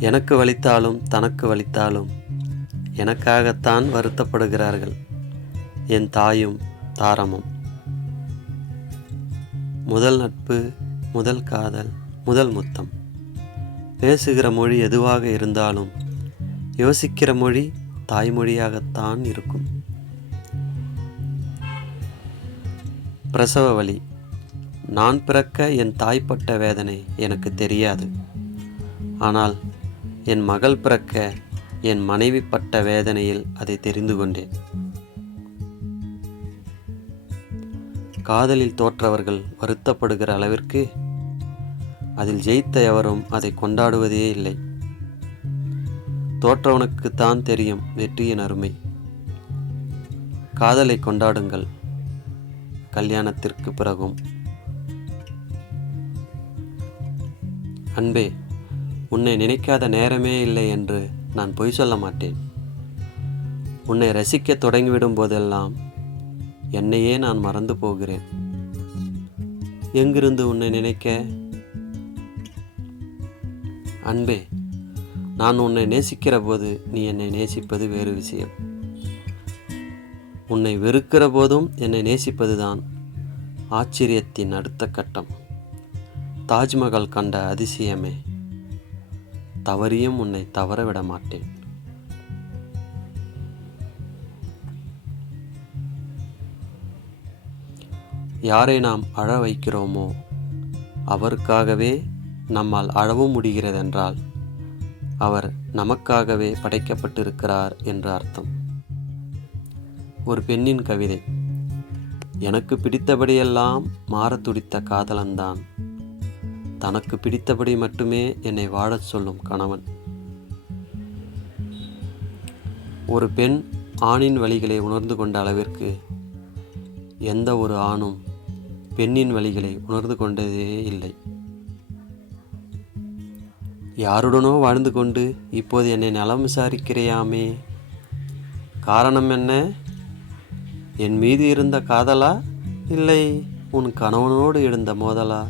எனக்கு வலித்தாலும் தனக்கு வலித்தாலும் எனக்காகத்தான் வருத்தப்படுகிறார்கள் என் தாயும் தாரமும். முதல் நட்பு, முதல் காதல், முதல் முத்தம். பேசுகிற மொழி எதுவாக இருந்தாலும் யோசிக்கிற மொழி தாய்மொழியாகத்தான் இருக்கும். பிரசவ வலி. நான் பிறக்க என் தாய்ப்பட்ட வேதனை எனக்கு தெரியாது. ஆனால் என் மகள் பிறக்க என் மனைவி பட்ட வேதனையில் அதை தெரிந்து கொண்டேன். காதலில் தோற்றவர்கள் வருத்தப்படுகிற அளவிற்கு அதில் ஜெயித்த எவரும் அதை கொண்டாடுவதே இல்லை. தோற்றவனுக்குத்தான் தெரியும் வெற்றியின் அருமை. காதலை கொண்டாடுங்கள் கல்யாணத்திற்கு பிறகும். அன்பே, உன்னை நினைக்காத நேரமே இல்லை என்று நான் பொய் சொல்ல மாட்டேன். உன்னை ரசிக்க தொடங்கிவிடும் போதெல்லாம் என்னையே நான் மறந்து போகிறேன். எங்கிருந்து உன்னை நினைக்க? அன்பே, நான் உன்னை நேசிக்கிற போது நீ என்னை நேசிப்பது வேறு விஷயம். உன்னை வெறுக்கிற போதும் என்னை நேசிப்பதுதான் ஆச்சரியத்தின் அடுத்த கட்டம். தாஜ்மஹால் கண்ட அதிசயமே, தவறியும் உன்னை தவற விட மாட்டேன். யாரை நாம் அழ வைக்கிறோமோ அவருக்காகவே நம்மால் அழவும் முடிகிறதென்றால் அவர் நமக்காகவே படைக்கப்பட்டிருக்கிறார் என்று அர்த்தம். ஒரு பெண்ணின் கவிதை. எனக்கு பிடித்தபடியெல்லாம் மாற துடித்த காதலன்தான் தனக்கு பிடித்தபடி மட்டுமே என்னை வாழச் சொல்லும் கணவன். ஒரு பெண் ஆணின் வலிகளை உணர்ந்து கொண்ட அளவிற்கு எந்த ஒரு ஆணும் பெண்ணின் வலிகளை உணர்ந்து கொண்டதே இல்லை. யாருடனோ வாழ்ந்து கொண்டு இப்போது என்னை நலம் விசாரிக்கிறையாமே, காரணம் என்ன? என் மீது இருந்த காதலா, இல்லை உன் கணவனோடு இருந்த மோதலா?